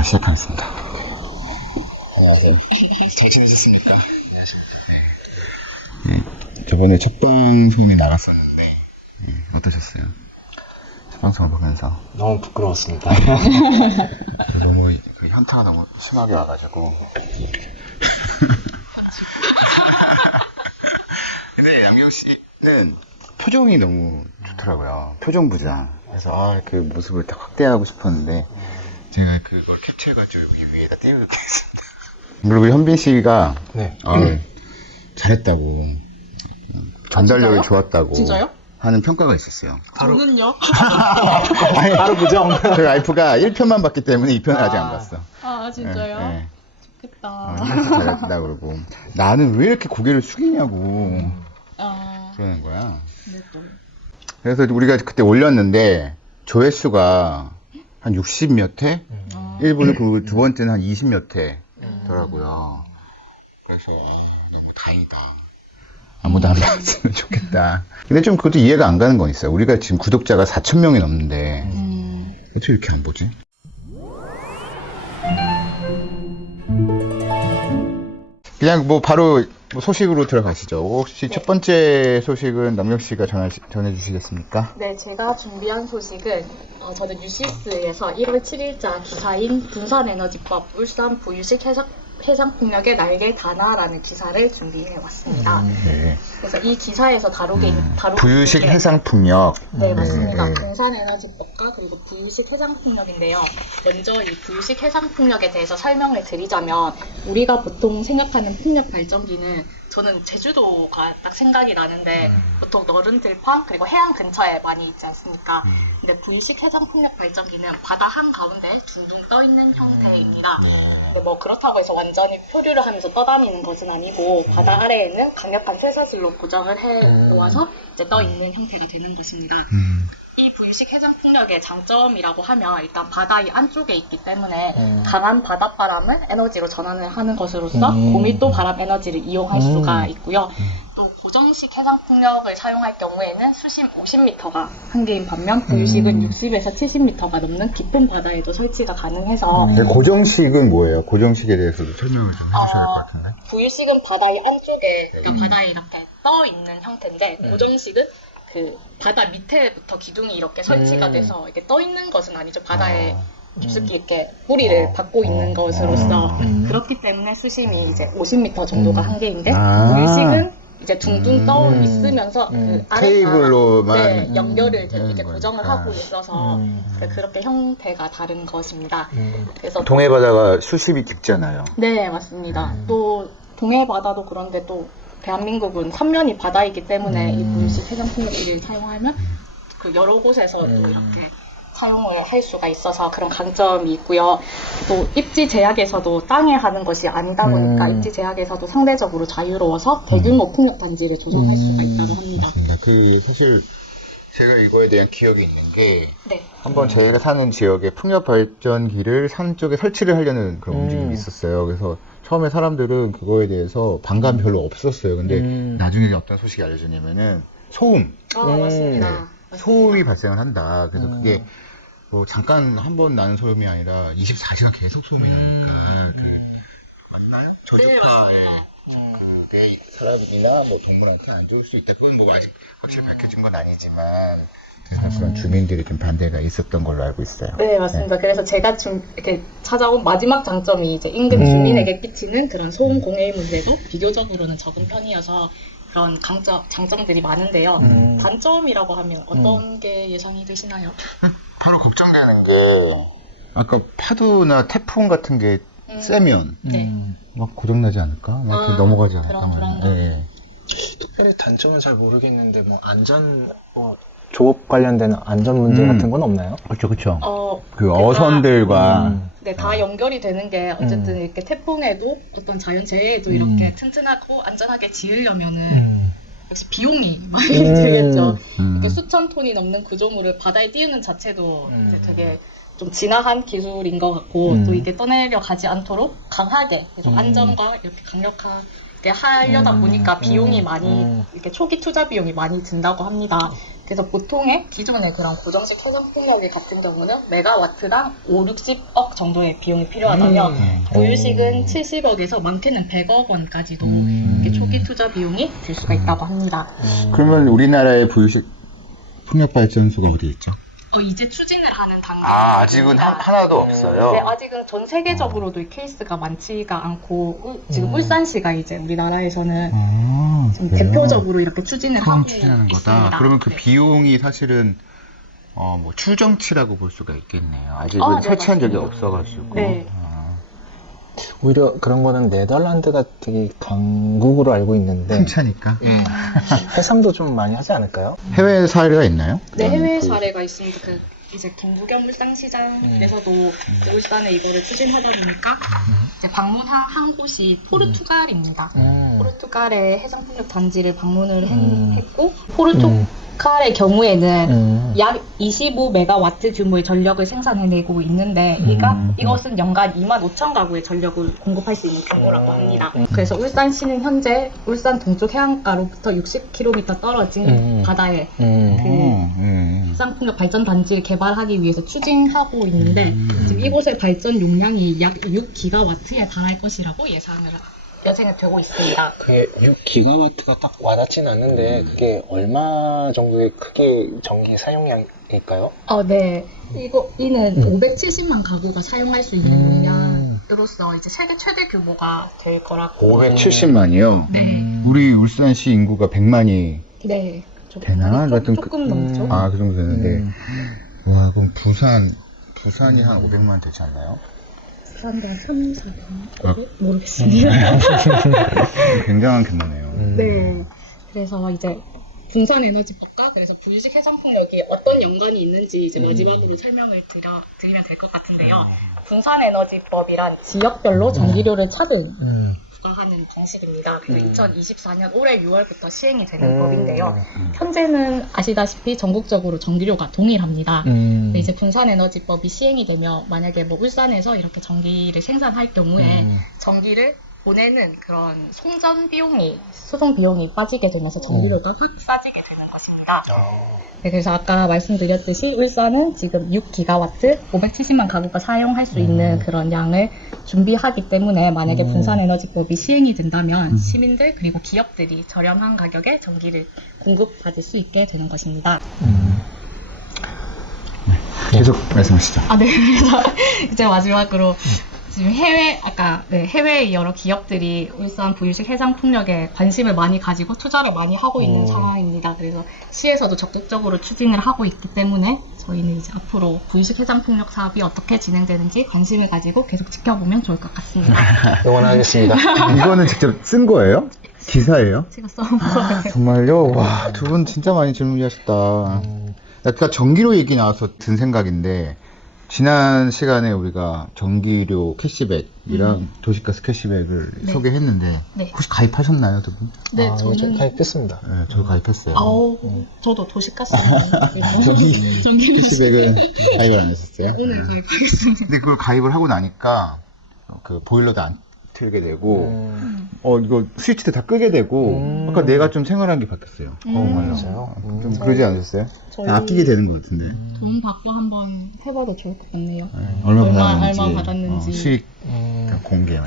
자, 시작하겠습니다. 안녕하세요. 잘 지내셨습니까? 안녕하십니까. 네. 저번에 첫 방송이 나갔었는데, 어떠셨어요? 첫 방송을 보면서. 너무 부끄러웠습니다. 너무, 그 현타가 너무 심하게 와가지고. 근데 양명 씨는 표정이 너무 좋더라고요. 표정 부자. 그래서, 그 모습을 다 확대하고 싶었는데, 제가 그걸 캡처해가지고 여기 위에다 띄워놓겠습니다. 그리고 현빈 씨가 네. 잘했다고, 전달력이 진짜요? 좋았다고 진짜요? 하는 평가가 있었어요. 저는요? 아니, 바로 부정. 저희 와이프가 1편만 봤기 때문에 2편을 아직 안 봤어. 아 진짜요? 네. 좋겠다. 잘했다 그러고 나는 왜 이렇게 고개를 숙이냐고 아, 그러는 거야. 네, 또. 그래서 우리가 그때 올렸는데 조회수가 한 60 몇 회? 아, 1부는 그 두 번째는 한 20 몇 회더라고요. 그래서 너무 다행이다. 아무도 안 봤으면 좋겠다. 근데 좀 그것도 이해가 안 가는 건 있어요. 우리가 지금 구독자가 4,000명이 넘는데 어떻게 이렇게 안 보지? 그냥 뭐 바로 소식으로 들어가시죠. 혹시 첫 번째 소식은 남경 씨가 전해주시겠습니까? 네, 제가 준비한 소식은 저는 유시스에서 1월 7일자 기사인 분산에너지법 울산 부유식 해상풍력의 날개 단아라는 기사를 준비해 왔습니다. 네. 그래서 이 기사에서 다루고 부유식 있는 게 해상풍력. 네, 맞습니다. 네. 분산에너지법과 그리고 부유식 해상풍력인데요. 먼저 이 부유식 해상풍력에 대해서 설명을 드리자면 우리가 보통 생각하는 풍력 발전기는 저는 제주도가 딱 생각이 나는데 보통 너른 들판 그리고 해안 근처에 많이 있지 않습니까? 근데 부유식 해상풍력 발전기는 바다 한가운데 둥둥 떠 있는 형태입니다. 근데 뭐 그렇다고 해서 완전히 표류를 하면서 떠다니는 것은 아니고 바다 아래에는 강력한 쇠사슬로 고정을 해 놓아서 이제 떠 있는 형태가 되는 것입니다. 이 부유식 해상풍력의 장점이라고 하면 일단 바다 이 안쪽에 있기 때문에 강한 바닷바람을 에너지로 전환을 하는 것으로서 고밀도 바람 에너지를 이용할 수가 있고요. 또 고정식 해상풍력을 사용할 경우에는 수심 50m가 한계인 반면 부유식은 60에서 70m가 넘는 깊은 바다에도 설치가 가능해서 고정식은 뭐예요? 고정식에 대해서도 설명을 좀 해주셔야 할 것 같은데. 부유식은 바다의 안쪽에 그러니까 바다에 이렇게 떠 있는 형태인데 고정식은 그 바다 밑에부터 기둥이 이렇게 설치가 돼서 이렇게 떠 있는 것은 아니죠. 바다에 깊숙이 이렇게 뿌리를 받고 있는 것으로서 그렇기 때문에 수심이 이제 50m 정도가 한계인데 부유식은 이제 둥둥 떠 있으면서 그 아래가 케이블로만 연결을 이렇게 거니까. 고정을 하고 있어서 그렇게 형태가 다른 것입니다. 그래서 동해 바다가 수심이 깊잖아요. 네, 맞습니다. 또 동해 바다도 그런데 또 대한민국은 삼면이 바다이기 때문에 이 부유식 해상풍력기를 사용하면 그 여러 곳에서 또 이렇게 사용을 할 수가 있어서 그런 강점이 있고요. 또 입지 제약에서도 땅에 하는 것이 아니다 보니까 입지 제약에서도 상대적으로 자유로워서 대규모 풍력 단지를 조성할 수가 있다고 합니다. 맞습니다. 사실 제가 이거에 대한 기억이 있는 게 네. 한번 저희가 사는 지역에 풍력 발전기를 산 쪽에 설치를 하려는 그런 움직임이 있었어요. 그래서 처음에 사람들은 그거에 대해서 반감 별로 없었어요. 근데 나중에 어떤 소식이 알려지냐면은 소음. 맞습니다. 소음이 발생을 한다. 그래서 그게 뭐 잠깐 한 번 나는 소음이 아니라 24시간 계속 소음이 나니까. 맞나요? 저주가에 그게 사람이나 뭐 동물한테 안 좋을 수 있다. 그건 뭐 아직 확실히 밝혀진 건 아니지만 그런 주민들이 좀 반대가 있었던 걸로 알고 있어요. 네, 맞습니다. 그래서 제가 좀 이렇게 찾아온 마지막 장점이 이제 인근 주민에게 끼치는 그런 소음 공해 문제도 비교적으로는 적은 편이어서 그런 장점들이 많은데요. 단점이라고 하면 어떤 게 예상이 되시나요? 바로 걱정되는 게 아까 파도나 태풍 같은 게 세면 막 고장나지 않을까? 막 이렇게 넘어가지 않을까? 그런 거. 예. 특별히 단점은 잘 모르겠는데 뭐 안전 조업 관련된 안전 문제 같은 건 없나요? 그렇죠. 그 어선들과 네, 다 연결이 되는 게 어쨌든 이렇게 태풍에도 어떤 자연재해에도 이렇게 튼튼하고 안전하게 지으려면은 역시 비용이 많이 들겠죠. 이렇게 수천 톤이 넘는 구조물을 바다에 띄우는 자체도 이제 되게 좀 진화한 기술인 것 같고 또 이게 떠내려 가지 않도록 강하게 계속 안전과 이렇게 강력하게 하려다 보니까 비용이 많이 이렇게 초기 투자 비용이 많이 든다고 합니다. 그래서 보통의 기존의 그런 고정식 해상풍력이 같은 경우는 메가와트당 5, 60억 정도의 비용이 필요하다면 보유식은 70억에서 많게는 100억 원까지도 이렇게 초기 투자 비용이 들 수가 있다고 합니다. 그러면 우리나라의 보유식 풍력발전소가 어디에 있죠? 이제 추진을 하는 단계. 아직은 하나도 없어요. 네, 아직은 전 세계적으로도 이 케이스가 많지가 않고 지금 울산시가 이제 우리나라에서는 지금 대표적으로 이렇게 추진을 처음 하고 추진하는 거다. 있습니다. 그러면 그 네. 비용이 사실은 뭐 추정치라고 볼 수가 있겠네요. 아직은 네, 설치한 적이 맞습니다. 없어가지고. 네. 오히려 그런 거는 네덜란드가 되게 강국으로 알고 있는데 풍차니까. 해상도 좀 많이 하지 않을까요? 해외 사례가 있나요? 네, 해외 그- 사례가 있습니다. 이제 김부겸 울산시장에서도 이제 울산에 이거를 추진하다 보니까 이제 방문한 곳이 포르투갈입니다. 포르투갈의 해상풍력 단지를 방문을 했고 포르투갈의 경우에는 약 25메가와트 규모의 전력을 생산해내고 있는데 이것은 연간 2만 5천 가구의 전력을 공급할 수 있는 규모라고 합니다. 그래서 울산시는 현재 울산 동쪽 해안가로부터 60km 떨어진 바다에 해상풍력 발전 단지를 개발하기 위해서 추진하고 있는데 지금 이곳의 발전 용량이 약 6기가와트에 달할 것이라고 예상이 되고 있습니다. 그게 6기가와트가 딱 와닿지는 않는데 그게 얼마 정도의 크기 전기 사용량일까요? 네. 이는 570만 가구가 사용할 수 있는 용량으로서 이제 세계 최대 규모가 될 거라고. 570만이요? 우리 울산시 인구가 100만이 네. 되나? 조금 넘죠. 그 정도 되는데. 와, 그럼 부산이 한 500만 되지 않나요? 부산도 한 3, 4번 모르겠습니다. 굉장한 규모네요. 네. 그래서 이제 분산에너지법과 그래서 부유식 해상풍력이 어떤 연관이 있는지 이제 마지막으로 설명을 드리면 될 것 같은데요. 분산에너지법이란 지역별로 전기료를 차등 부과하는 방식입니다. 그래서 2024년 올해 6월부터 시행이 되는 법인데요. 현재는 아시다시피 전국적으로 전기료가 동일합니다. 근데 이제 분산에너지법이 시행이 되면 만약에 뭐 울산에서 이렇게 전기를 생산할 경우에 전기를 보내는 그런 소송 비용이 빠지게 되면서 전기료가 확 싸지게 되는 것입니다. 네, 그래서 아까 말씀드렸듯이 울산은 지금 6기가와트, 570만 가구가 사용할 수 있는 그런 양을 준비하기 때문에 만약에 분산에너지법이 시행이 된다면 시민들 그리고 기업들이 저렴한 가격에 전기를 공급받을 수 있게 되는 것입니다. 계속 말씀하시죠. 네. 그래서 이제 마지막으로 지금 해외의 여러 기업들이 울산 부유식 해상풍력에 관심을 많이 가지고 투자를 많이 하고 있는 상황입니다. 그래서 시에서도 적극적으로 추진을 하고 있기 때문에 저희는 이제 앞으로 부유식 해상풍력 사업이 어떻게 진행되는지 관심을 가지고 계속 지켜보면 좋을 것 같습니다. 응원하겠습니다. 이거는 직접 쓴 거예요? 기사예요? 제가 써온 거예요. 정말요? 와, 두 분 진짜 많이 준비하셨다. 약간 전기료 얘기 나와서 든 생각인데, 지난 시간에 우리가 전기료 캐시백이랑 도시가스 캐시백을 소개했는데, 네. 혹시 가입하셨나요, 두 분? 네, 저 저는 가입했습니다. 네, 저 가입했어요. 저도 도시가스 캐시백은 가입을 안 했었어요? 오늘 가입하겠습니다. 근데 그걸 가입을 하고 나니까, 그 보일러도 안 틀게 되고, 이거 스위치도 다 끄게 되고, 아까 내가 좀 생활한 게 바뀌었어요. 맞아요. 좀 그러지 않으셨어요? 저희- 아끼게 되는 것 같은데. 돈 받고 한번 해봐도 좋을 것 같네요. 얼마 받았는지. 수익 공개.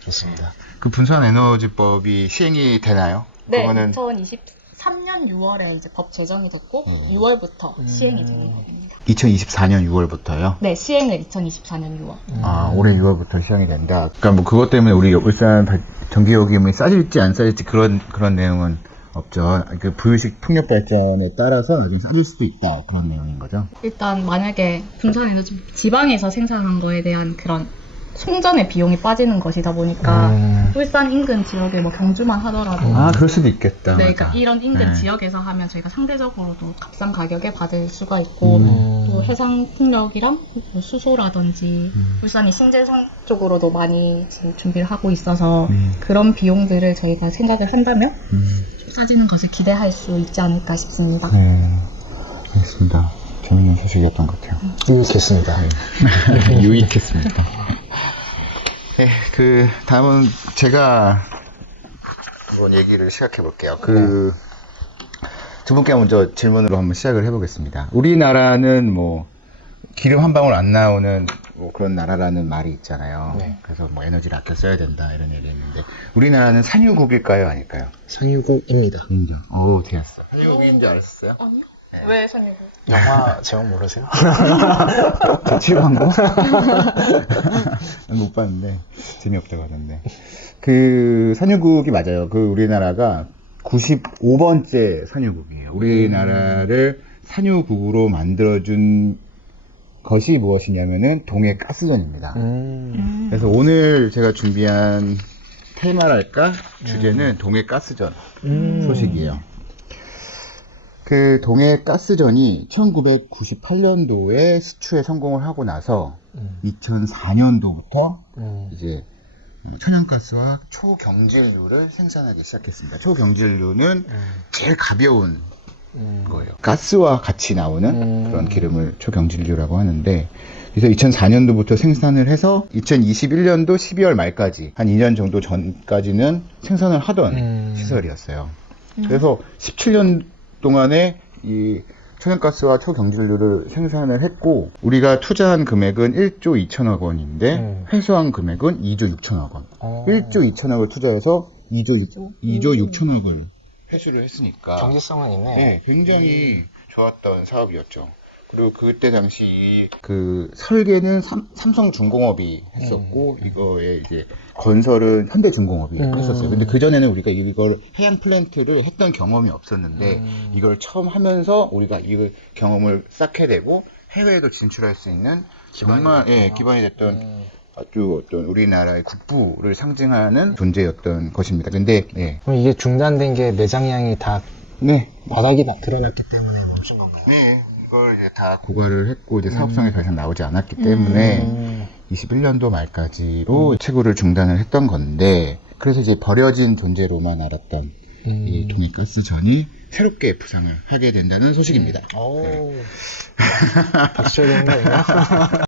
좋습니다. 그 분산에너지법이 시행이 되나요? 네, 그거는 2023년 6월에 이제 법 제정이 됐고 6월부터 시행이 되는 법입니다. 2024년 6월부터요? 네, 시행을 2024년 6월. 올해 6월부터 시행이 된다. 그러니까 뭐 그것 때문에 우리 울산 전기요금이 싸질지 안 싸질지 그런 내용은 없죠. 그 부유식 풍력 발전에 따라서 나중에 싸질 수도 있다. 그런 내용인 거죠. 일단 만약에 분산에너지 지방에서 생산한 거에 대한 그런 송전의 비용이 빠지는 것이다 보니까 울산 인근 지역에 뭐 경주만 하더라도 그럴 수도 있겠다. 네, 맞아. 그러니까 이런 인근 네. 지역에서 하면 저희가 상대적으로도 값싼 가격에 받을 수가 있고 또 해상 풍력이랑 뭐 수소라든지 울산이 신재생 쪽으로도 많이 지금 준비를 하고 있어서 그런 비용들을 저희가 생각을 한다면 좀 싸지는 것을 기대할 수 있지 않을까 싶습니다. 알겠습니다. 재밌는 소식이었던 것 같아요. 유익했습니다. 유익했습니다. 네, 그 다음은 제가 한번 얘기를 시작해 볼게요. 두 분께 먼저 질문으로 한번 시작을 해보겠습니다. 우리나라는 뭐 기름 한 방울 안 나오는 뭐 그런 나라라는 말이 있잖아요. 네. 그래서 뭐 에너지를 아껴 써야 된다 이런 얘기 했는데 우리나라는 산유국일까요? 아닐까요? 상유국입니다. 오, 되었어. 산유국인 줄 알았어요? 아니요. 왜 선생님? 영화 제목 모르세요? 대치광고? 못 봤는데 재미없다고 하던데. 그 산유국이 맞아요. 그 우리나라가 95번째 산유국이에요. 우리나라를 산유국으로 만들어준 것이 무엇이냐면은 동해 가스전입니다. 그래서 오늘 제가 준비한 테마랄까 주제는 동해 가스전 소식이에요. 그 동해 가스전이 1998년도에 수출에 성공을 하고 나서 2004년도부터 이제 천연가스와 초경질유를 생산하기 시작했습니다. 초경질유는 제일 가벼운 거예요. 가스와 같이 나오는 그런 기름을 초경질유라고 하는데, 그래서 2004년도부터 생산을 해서 2021년도 12월 말까지 한 2년 정도 전까지는 생산을 하던 시설이었어요. 그래서 17년 동안에 이 천연가스와 초경질유를 생산을 했고, 우리가 투자한 금액은 1조 2천억 원인데 회수한 금액은 2조 6천억 원. 1조 2천억을 투자해서 2조 6천억을 회수를 했으니까 경제성은 있네. 네, 굉장히 좋았던 사업이었죠. 그리고 그때 당시 그 설계는 삼성중공업이 했었고 이거의 이제 건설은 현대중공업이 했었어요. 근데 그 전에는 우리가 이걸 해양 플랜트를 했던 경험이 없었는데 이걸 처음 하면서 우리가 이 경험을 쌓게 되고 해외에도 진출할 수 있는 정말 기반이 됐던 아주 어떤 우리나라의 국부를 상징하는 존재였던 것입니다. 근데 그럼 이게 중단된 게 매장량이 다 바닥이 드러났기 때문에 멈춘 건가요? 네, 이걸 이제 다 고갈을 했고 이제 사업성이 더 이상 나오지 않았기 때문에 21년도 말까지로 채굴을 중단을 했던 건데, 그래서 이제 버려진 존재로만 알았던 이 동해가스전이 새롭게 부상을 하게 된다는 소식입니다. 박수 쳐야 되는 거 아닌가?